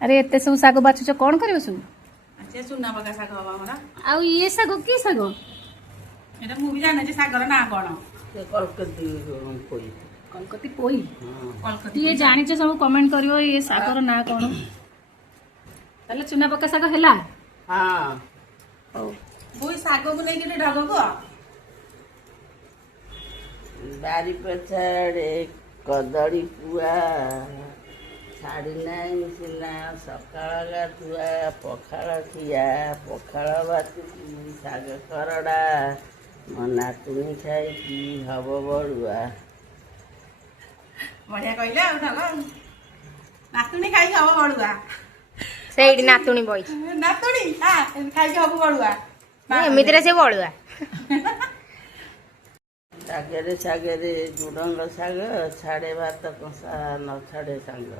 अरे एते सब साग बाछुच कौन करियो सब अच्छा चुना पका शाग हवा हमरा आ ये साग की साग एटा मु भी जाने जे सागर ना कोन ସେ କଲକତି ପୋଇ कलकती पोई कलकती ये जानि छ सब कमेंट करियो ये सागर ना कौन ताले चुना पका साग हैला ହଁ ओ बुई साग को नै के ढग को ବାରି ପଛାଡ଼େ କଦଳୀ ପୁଆ ଛାଡ଼ି ନାହିଁ ସିନା ସକାଳ ଗାଧୁଆ ପଖାଳ ଖିଆ ପଖାଳ ବାଟିକି ଶାଗ ଖରଡ଼ା ମୋ ନାତୁଣୀ ଖାଇକି ହବ ବଳୁଆ बढ़िया कहले आ ढग नातुनी खाई हवा बळुआ ସେଇଠି ନାତୁଣୀ ବଇଛି नातुनी हां खाई हवा बळुआ ଏମିତିରେ ସେ ବଳୁଆ ଶାଗରେ ଶାଗରେ ଝୁଡ଼ଙ୍ଗ ଶାଗ ଛାଡ଼େ ଭାତ କଂସା ନ ଛାଡ଼େ ସାଙ୍ଗ